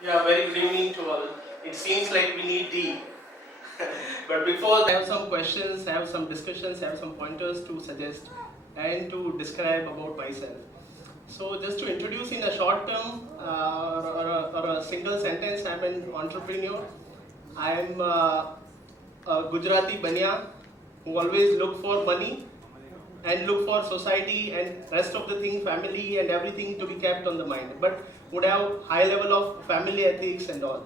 Yeah, very good evening to all. It seems like we need tea. But before that, I have some questions, I have some discussions, I have some pointers to suggest and to describe about myself. So just to introduce in a short term or a single sentence, I'm an entrepreneur. I'm a Gujarati Banya who always look for money and look for society and rest of the thing, family and everything to be kept on the mind, but would have high level of family ethics and all.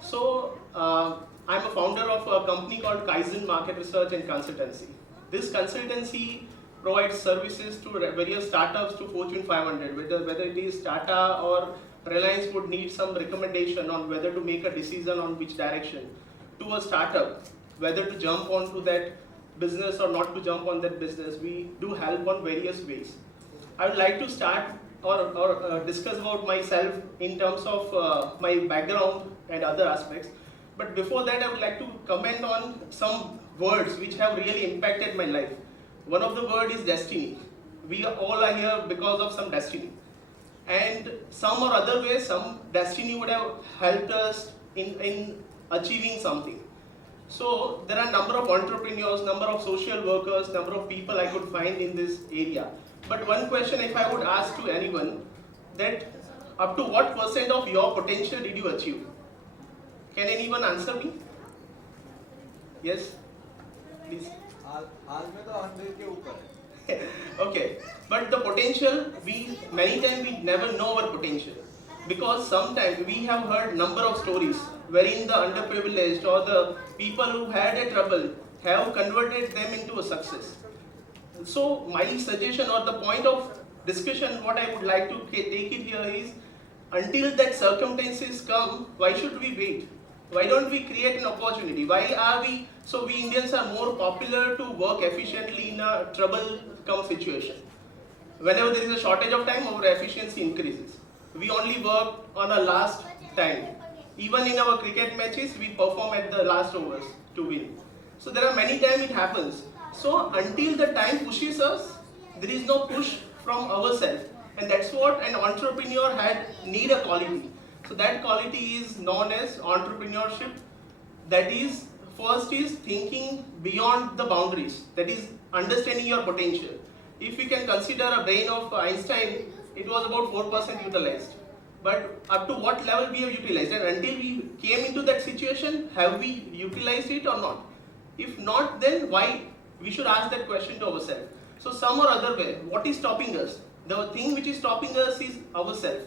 So I'm a founder of a company called Kaizen Market Research and Consultancy. This consultancy provides services to various startups to Fortune 500, whether it is Tata or Reliance would need some recommendation on whether to make a decision on which direction to a startup, whether to jump onto that business or not to jump on that business. We do help on various ways. I would like to start or discuss about myself in terms of my background and other aspects. But before that, I would like to comment on some words which have really impacted my life. One of the word is destiny. We all are here because of some destiny. And some or other way, some destiny would have helped us in achieving something. So there are number of entrepreneurs, number of social workers, number of people I could find in this area. But one question if I would ask to anyone, that up to what percent of your potential did you achieve? Can anyone answer me? Yes? Please. आज में तो 100 के ऊपर है. Okay, but the potential, we many times we never know our potential, because sometimes we have heard number of stories wherein the underprivileged or the people who had a trouble have converted them into a success. So my suggestion or the point of discussion what I would like to take it here is, until that circumstances come, why should we wait? Why don't we create an opportunity? Why are we, so we Indians are more popular to work efficiently in a trouble come situation. Whenever there is a shortage of time, our efficiency increases. We only work on a last time. Even in our cricket matches, we perform at the last overs to win. So there are many times it happens. So until the time pushes us, there is no push from ourselves. And that's what an entrepreneur had need a quality. So that quality is known as entrepreneurship. That is, first is thinking beyond the boundaries. That is understanding your potential. If we can consider a brain of Einstein, it was about 4% utilized. But up to what level we have utilized, and until we came into that situation, have we utilized it or not? If not, then why? We should ask that question to ourselves. So some or other way, what is stopping us? The thing which is stopping us is ourselves.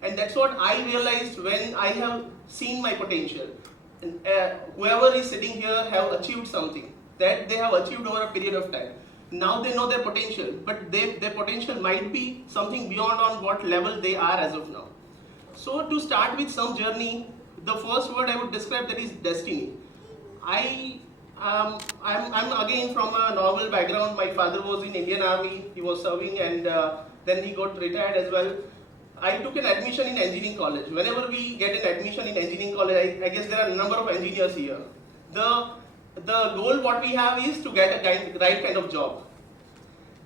And that's what I realized when I have seen my potential. And, whoever is sitting here have achieved something that they have achieved over a period of time. Now they know their potential, but their potential might be something beyond on what level they are as of now. So to start with some journey, the first word I would describe that is destiny. I'm again from a normal background. My father was in Indian Army. He was serving, and then he got retired as well. I took an admission in engineering college. Whenever we get an admission in engineering college, I guess there are a number of engineers here. The goal what we have is to get a right kind of job.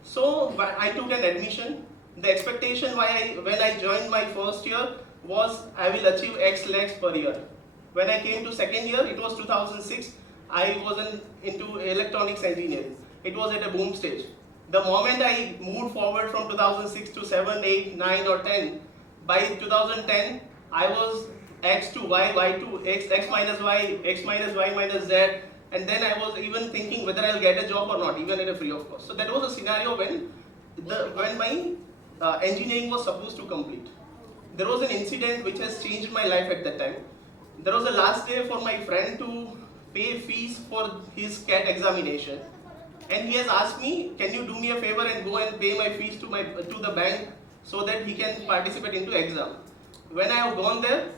So I took an admission. The expectation when I joined my first year was I will achieve X lakhs per year. When I came to second year, it was 2006. I was into electronics engineering. It was at a boom stage. The moment I moved forward from 2006 to 7, 8, 9 or 10, by 2010, I was X to Y, Y to X, X minus Y, X minus Y minus Z, and then I was even thinking whether I'll get a job or not, even at a free of cost. So that was a scenario when my engineering was supposed to complete. There was an incident which has changed my life at that time. There was a last day for my friend to pay fees for his CAT examination, and he has asked me, can you do me a favor and go and pay my fees to the bank so that he can participate into exam. When I have gone there,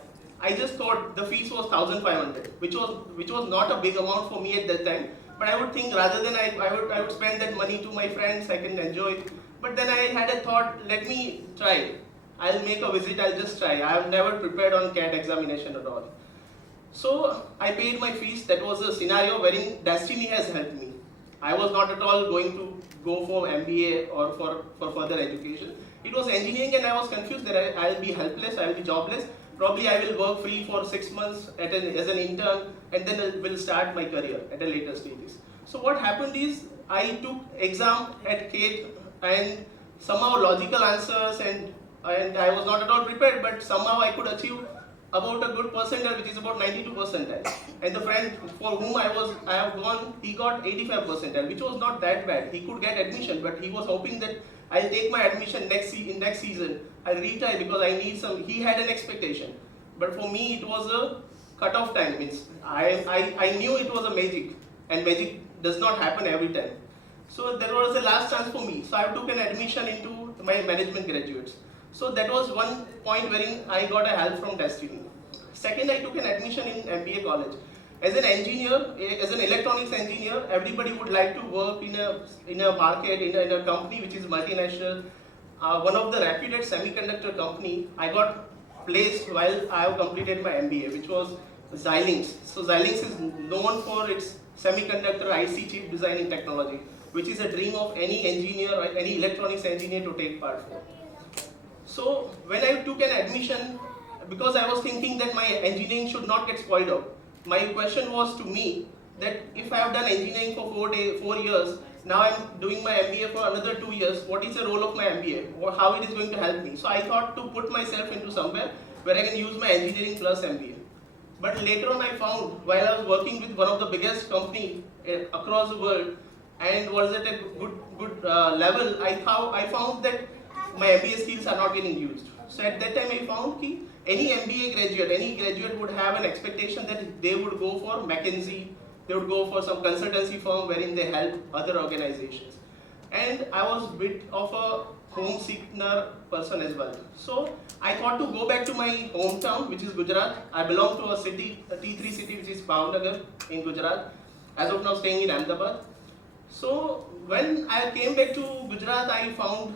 I just thought the fees was 1,500, which was not a big amount for me at that time. But I would think rather than I would spend that money to my friends, I can enjoy. But then I had a thought, let me try. I'll make a visit, I'll just try. I have never prepared on CAT examination at all. So I paid my fees. That was a scenario wherein destiny has helped me. I was not at all going to go for MBA or for further education. It was engineering, and I was confused that I'll be helpless, I'll be jobless. Probably I will work free for 6 months as an intern, and then I will start my career at a later stages. So what happened is I took exam at CATE, and somehow logical answers, and I was not at all prepared, but somehow I could achieve about a good percentile, which is about 92 percentile. And the friend for whom I have gone, he got 85 percentile, which was not that bad. He could get admission, but he was hoping that I'll take my admission in next season. I'll retire because I need some. He had an expectation, but for me it was a cut-off time. Means I knew it was a magic, and magic does not happen every time. So there was a last chance for me. So I took an admission into my management graduates. So that was one point wherein I got a help from destiny. Second, I took an admission in MBA college. As an engineer, as an electronics engineer, everybody would like to work in a market, in a company which is multinational. One of the reputed semiconductor company, I got placed while I have completed my MBA, which was Xilinx. So Xilinx is known for its semiconductor IC chip designing technology, which is a dream of any engineer or any electronics engineer to take part for. So when I took an admission, because I was thinking that my engineering should not get spoiled out, my question was to me that if I have done engineering for 4 years, now I am doing my MBA for another 2 years, what is the role of my MBA, or how it is going to help me? So I thought to put myself into somewhere where I can use my engineering plus MBA. But later on I found, while I was working with one of the biggest company across the world and was at a good level, I found that my MBA skills are not getting used. So at that time I found that any MBA graduate, any graduate would have an expectation that they would go for McKinsey, they would go for some consultancy firm wherein they help other organizations. And I was a bit of a homesicker person as well. So I thought to go back to my hometown, which is Gujarat. I belong to a city, a T3 city, which is Bhavnagar in Gujarat. As of now staying in Ahmedabad. So when I came back to Gujarat, I found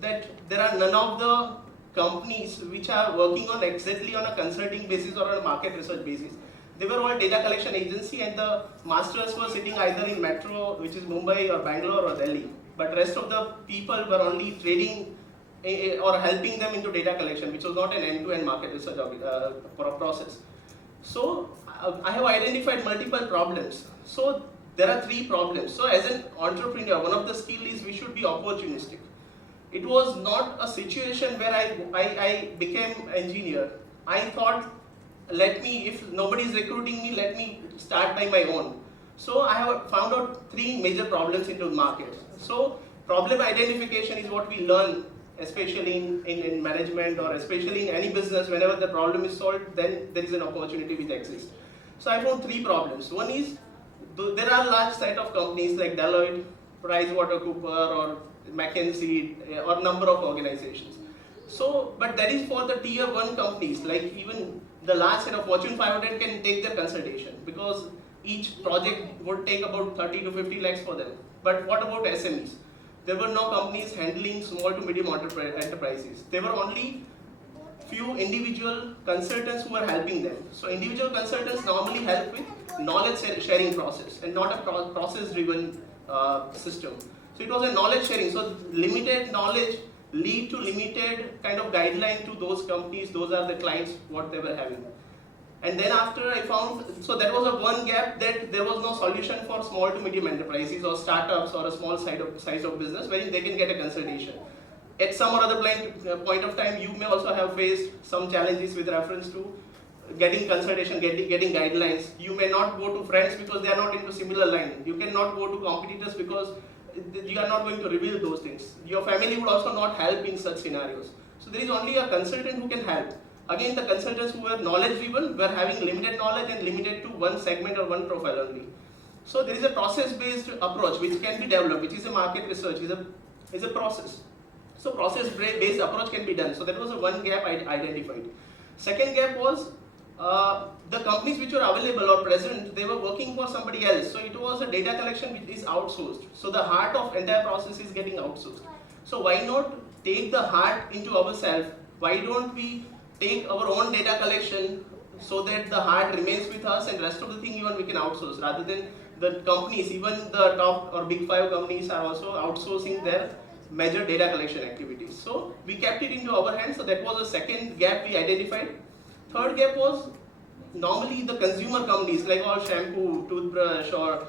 that there are none of the companies which are working on exactly on a consulting basis or on a market research basis. They were all data collection agency, and the masters were sitting either in metro, which is Mumbai or Bangalore or Delhi. But rest of the people were only trading or helping them into data collection, which was not an end-to-end market research process. So I have identified multiple problems. So there are 3 problems. So as an entrepreneur, one of the skill is we should be opportunistic. It was not a situation where I became engineer. I thought, if nobody is recruiting me, let me start by my own. So I have found out 3 major problems into the market. So problem identification is what we learn, especially in management or especially in any business. Whenever the problem is solved, then there is an opportunity which exists. So I found 3 problems. One is, there are large set of companies like Deloitte, PricewaterhouseCoopers or McKinsey or number of organizations. So, but that is for the tier 1 companies, like even the large set of Fortune 500 can take their consultation because each project would take about 30 to 50 lakhs for them. But what about SMEs? There were no companies handling small to medium enterprises. There were only few individual consultants who were helping them. So individual consultants normally help with knowledge sharing process and not a process driven system. So it was a knowledge sharing. So limited knowledge lead to limited kind of guideline to those companies. Those are the clients what they were having. And then after I found, so that was a one gap, that there was no solution for small to medium enterprises or startups or a small size of business wherein they can get a consultation. At some or other point of time, you may also have faced some challenges with reference to getting consultation, getting guidelines. You may not go to friends because they are not into similar line. You cannot go to competitors because you are not going to reveal those things. Your family would also not help in such scenarios. So there is only a consultant who can help. Again, the consultants who were knowledge driven were having limited knowledge and limited to one segment or one profile only. So there is a process based approach which can be developed, which is a market research, is a process. So process based approach can be done. So that was the one gap I identified. Second gap was the companies which were available or present, they were working for somebody else. So it was a data collection which is outsourced. So the heart of entire process is getting outsourced. So why not take the heart into ourselves? Why don't we take our own data collection so that the heart remains with us and rest of the thing even we can outsource, rather than the companies, even the top or big 5 companies are also outsourcing their major data collection activities. So we kept it into our hands. So that was the second gap we identified. Third gap was normally the consumer companies like all shampoo, toothbrush or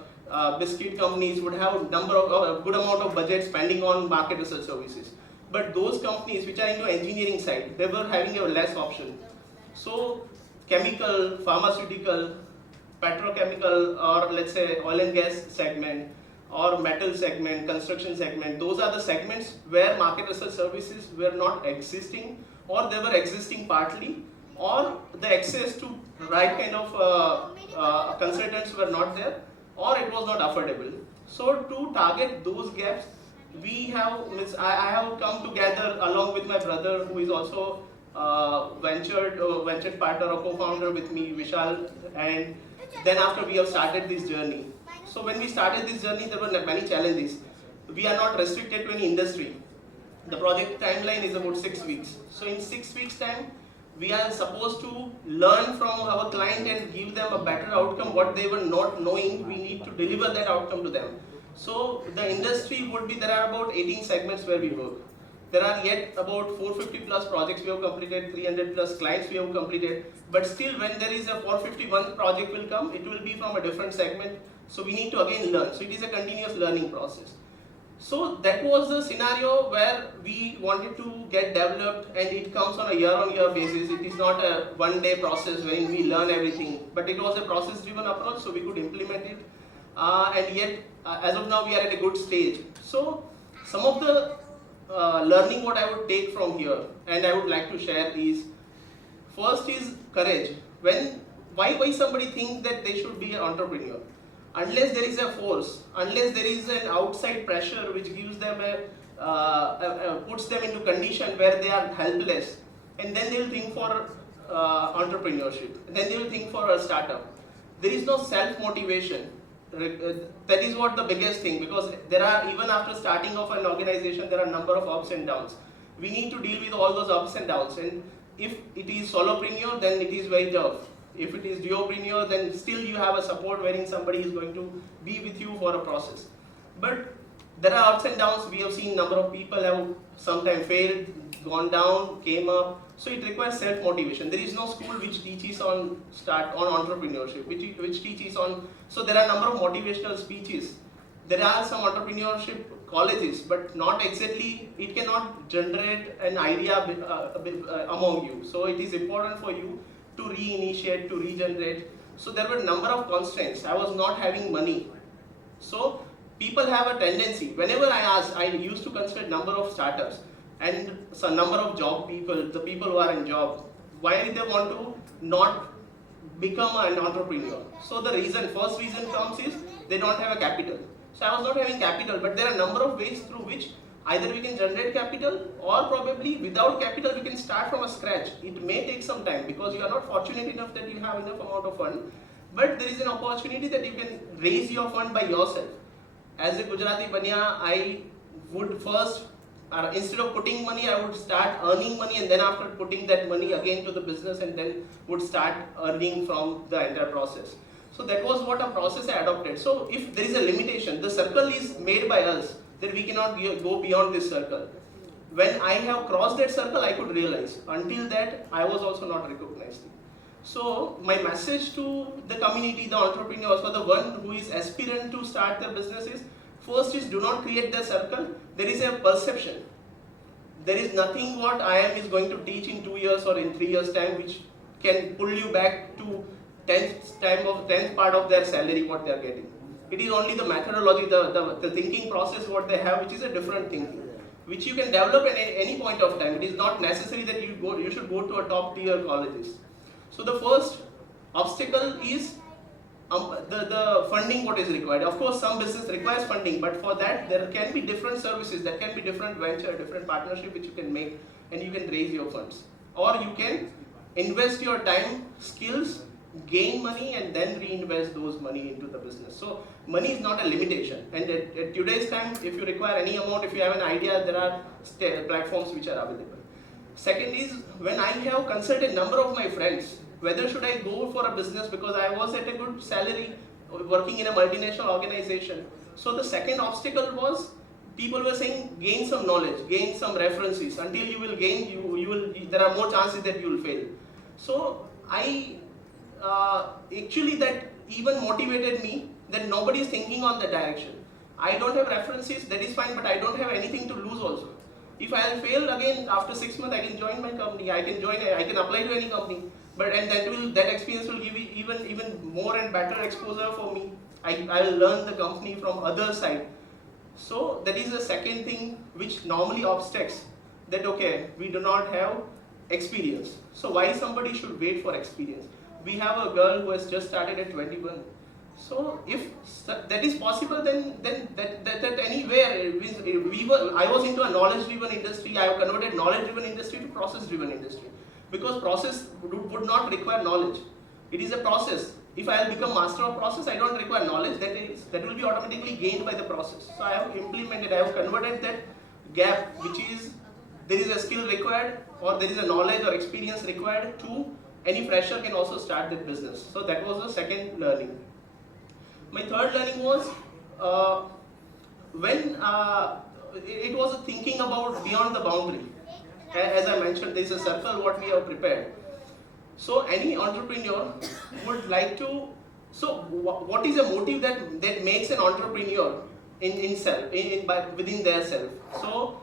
biscuit companies would have a good amount of budget spending on market research services. But those companies which are into engineering side, they were having a less option. So chemical, pharmaceutical, petrochemical or let's say oil and gas segment or metal segment, construction segment, those are the segments where market research services were not existing or they were existing partly or the access to right kind of consultants were not there or it was not affordable. So to target those gaps, we have, I have come together along with my brother who is also ventured partner or co-founder with me, Vishal, and then after we have started this journey. So when we started this journey, there were many challenges. We are not restricted to any industry. The project timeline is about 6 weeks. So in 6 weeks time, we are supposed to learn from our client and give them a better outcome. What they were not knowing, we need to deliver that outcome to them. So the industry would be, there are about 18 segments where we work. There are yet about 450 plus projects we have completed, 300 plus clients we have completed. But still when there is a 451 project will come, it will be from a different segment. So we need to again learn. So it is a continuous learning process. So that was the scenario where we wanted to get developed and it comes on a year-on-year basis. It is not a one-day process wherein we learn everything, but it was a process-driven approach so we could implement it. And yet, as of now, we are at a good stage. So some of the learning what I would take from here and I would like to share is, first is courage. Why somebody think that they should be an entrepreneur? Unless there is a force, unless there is an outside pressure which gives them puts them into condition where they are helpless, and then they will think for entrepreneurship, then they will think for a startup. There is no self-motivation. That is what the biggest thing, because there are, even after starting of an organization, there are a number of ups and downs. We need to deal with all those ups and downs, and if it is solopreneur, then it is very tough. If it is duopreneur, then still you have a support wherein somebody is going to be with you for a process. But there are ups and downs. We have seen number of people have sometimes failed, gone down, came up. So it requires self-motivation. There is no school which teaches on entrepreneurship, which teaches on. So there are a number of motivational speeches. There are some entrepreneurship colleges, but not exactly. It cannot generate an idea among you. So it is important for you to reinitiate, to regenerate. So there were a number of constraints. I was not having money. So people have a tendency, whenever I used to consider number of startups and some number of job people, the people who are in job, why do they want to not become an entrepreneur? So the first reason comes is they don't have a capital. So I was not having capital, but there are a number of ways through which either we can generate capital or probably without capital we can start from a scratch. It may take some time because you are not fortunate enough that you have enough amount of fund, but there is an opportunity that you can raise your fund by yourself. As a Gujarati Banya, I would first, instead of putting money, I would start earning money, and then after putting that money again to the business and then would start earning from the entire process. So that was what a process I adopted. So if there is a limitation, the circle is made by us, that we cannot go beyond this circle. When I have crossed that circle, I could realize. Until that, I was also not recognized. So my message to the community, the entrepreneurs, or the one who is aspirant to start their business is, first is do not create the circle. There is a perception. There is nothing what IIM is going to teach in 2 years or in 3 years time which can pull you back to 10th part of their salary what they are getting. It is only the methodology, the thinking process what they have, which is a different thinking, which you can develop at any point of time. It is not necessary that you should go to a top tier colleges. So the first obstacle is the funding what is required. Of course, some business requires funding, but for that there can be different services, there can be different venture, different partnership which you can make, and you can raise your funds. Or you can invest your time, skills, gain money, and then reinvest those money into the business. So money is not a limitation, and at today's time, if you require any amount, if you have an idea, there are platforms which are available. Second is, when I have consulted a number of my friends, whether should I go for a business, because I was at a good salary working in a multinational organization. So the second obstacle was, people were saying gain some knowledge, gain some references. Until you will gain, there are more chances that you will fail. So I actually that even motivated me that nobody is thinking on the direction. I don't have references, that is fine, but I don't have anything to lose also. If I fail again after 6 months, I can join my company. I can apply to any company. But and that experience will give me even more and better exposure for me. I will learn the company from other side. So that is the second thing which normally obstructs that okay, we do not have experience. So why somebody should wait for experience? We have a girl who has just started at 21. So if that is possible, then that anywhere I was into a knowledge-driven industry. I have converted knowledge-driven industry to process-driven industry because process would not require knowledge. It is a process. If I will become master of process, I don't require knowledge. That will be automatically gained by the process. So I have implemented. I have converted that gap, which is there is a skill required or there is a knowledge or experience required to any fresher can also start that business. So that was the second learning. My third learning was when it was thinking about beyond the boundary. As I mentioned, there is a circle what we have prepared. So any entrepreneur would like to. So what is a motive that makes an entrepreneur within their self? So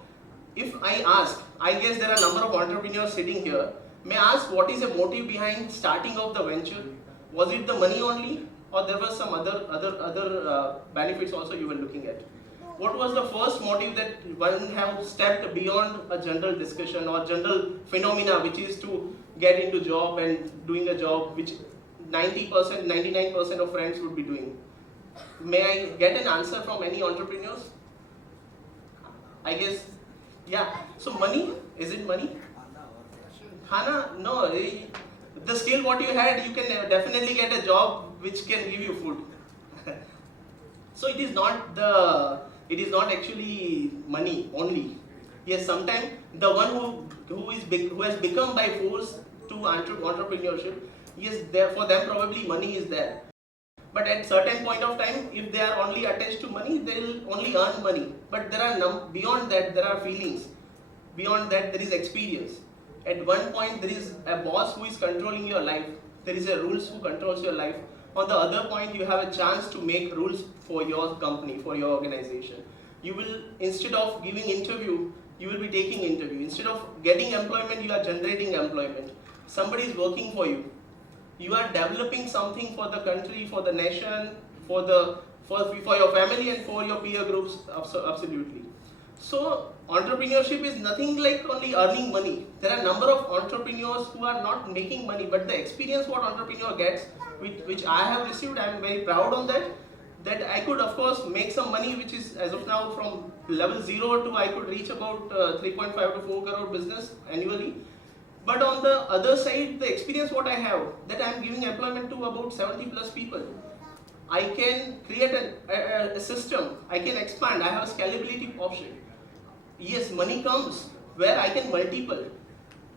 if I ask, I guess there are a number of entrepreneurs sitting here. May I ask what is the motive behind starting of the venture? Was it the money only, or there were some other benefits also you were looking at? What was the first motive that one have stepped beyond a general discussion or general phenomena, which is to get into job and doing a job which 90%, 99% of friends would be doing? May I get an answer from any entrepreneurs? I guess, yeah. So money, is it money? Hana, no. The skill what you had, you can definitely get a job which can give you food. So it is not actually money only. Yes, sometimes the one who has become by force to entrepreneurship, yes, for them probably money is there. But at certain point of time, if they are only attached to money, they will only earn money. But there are beyond that there are feelings. Beyond that there is experience. At one point there is a boss who is controlling your life. There is a rules who controls your life. On the other point, you have a chance to make rules for your company, for your organization. You will, instead of giving interview, you will be taking interview. Instead of getting employment, you are generating employment. Somebody is working for you. You are developing something for the country, for the nation, for your family and for your peer groups, absolutely. So entrepreneurship is nothing like only earning money. There are a number of entrepreneurs who are not making money, but the experience what entrepreneur gets, which I have received, I am very proud on that. That I could of course make some money, which is as of now from level 0 to I could reach about 3.5 to 4 crore business annually. But on the other side, the experience what I have, that I am giving employment to about 70 plus people. I can create a system, I can expand, I have a scalability option. Yes, money comes where I can multiple.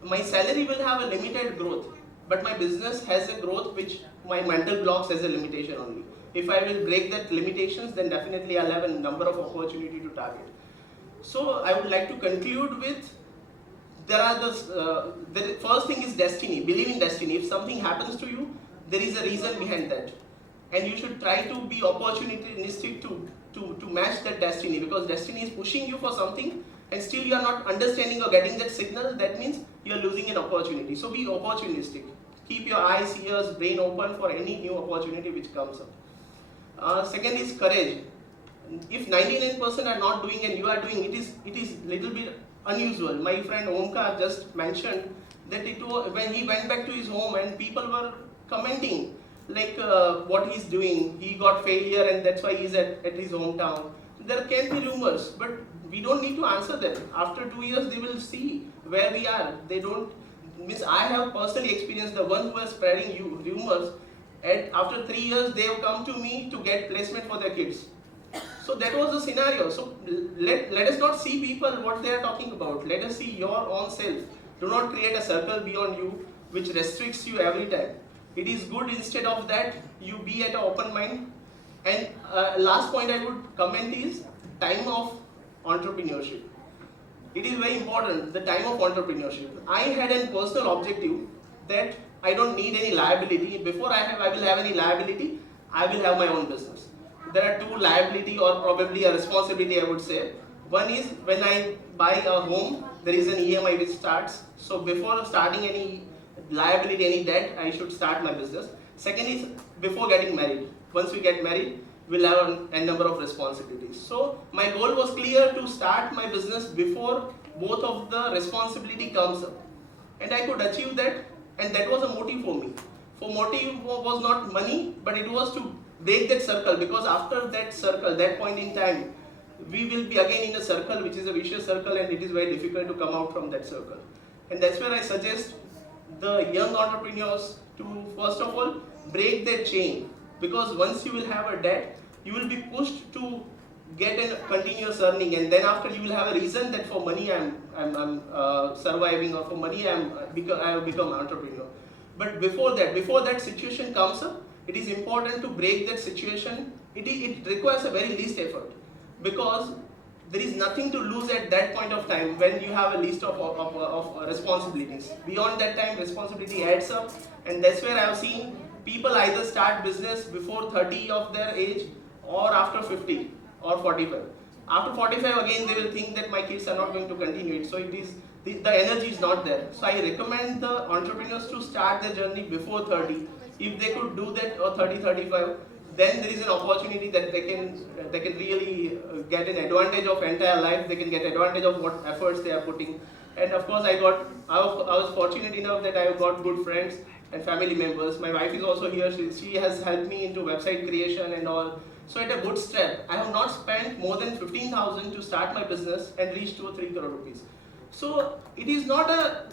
My salary will have a limited growth, but my business has a growth which my mental blocks has a limitation only. If I will break that limitations, then definitely I'll have a number of opportunity to target. So I would like to conclude with, the first thing is destiny. Believe in destiny. If something happens to you, there is a reason behind that, and you should try to be opportunistic to match that destiny, because destiny is pushing you for something and still you are not understanding or getting that signal. That means you are losing an opportunity. So be opportunistic. Keep your eyes, ears, brain open for any new opportunity which comes up. Second is courage. If 99% are not doing and you are doing, it is little bit unusual. My friend Omkar just mentioned that when he went back to his home and people were commenting like what he's doing, he got failure and that's why he's at his hometown. There can be rumors, but we don't need to answer them. After 2 years, they will see where we are. They don't. Means I have personally experienced the one who was spreading rumors, and after 3 years, they have come to me to get placement for their kids. So that was the scenario. So let us not see people what they are talking about. Let us see your own self. Do not create a circle beyond you which restricts you every time. It is good instead of that you be at an open mind. And last point I would comment is time of entrepreneurship. It is very important, the time of entrepreneurship. I had a personal objective that I don't need any liability. Before I will have any liability, I will have my own business. There are two liability or probably a responsibility I would say. One is when I buy a home, there is an EMI which starts. So before starting any liability, any debt, I should start my business. Second is before getting married. Once we get married, we'll have a number of responsibilities. So my goal was clear to start my business before both of the responsibility comes up. And I could achieve that, and that was a motive for me. For motive was not money, but it was to break that circle, because after that circle, that point in time, we will be again in a circle which is a vicious circle, and it is very difficult to come out from that circle. And that's where I suggest the young entrepreneurs to first of all break that chain, because once you will have a debt, you will be pushed to get a continuous earning, and then after you will have a reason that for money I'm surviving, or for money I have become entrepreneur. But before that situation comes up, it is important to break that situation. It requires a very least effort, because there is nothing to lose at that point of time when you have a list of responsibilities. Beyond that time, responsibility adds up, and that's where I have seen people either start business before 30 of their age or after 50 or 45. After 45 again they will think that my kids are not going to continue it, so it is the energy is not there. So I recommend the entrepreneurs to start their journey before 30. If they could do that, or 30, 35, then there is an opportunity that they can really get an advantage of entire life. They can get advantage of what efforts they are putting. And of course I was fortunate enough that I have got good friends and family members. My wife is also here. She has helped me into website creation and all. So at a good step, I have not spent more than 15,000 to start my business and reach 2 or 3 crore rupees. So it is not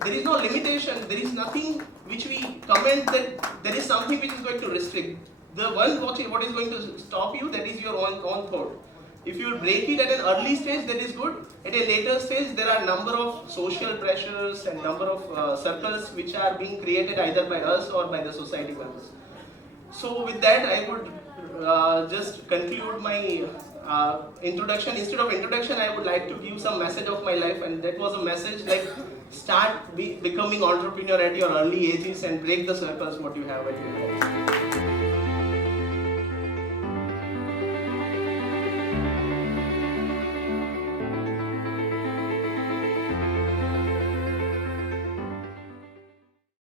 there is no limitation, there is nothing which we comment that there is something which is going to restrict. The one what is going to stop you, that is your own thought. If you break it at an early stage, that is good. At a later stage, there are number of social pressures and number of circles which are being created either by us or by the society members. So with that, I would just conclude my introduction. Instead of introduction, I would like to give some message of my life, and that was a message like start becoming entrepreneur at your early ages and break the circles what you have at your house.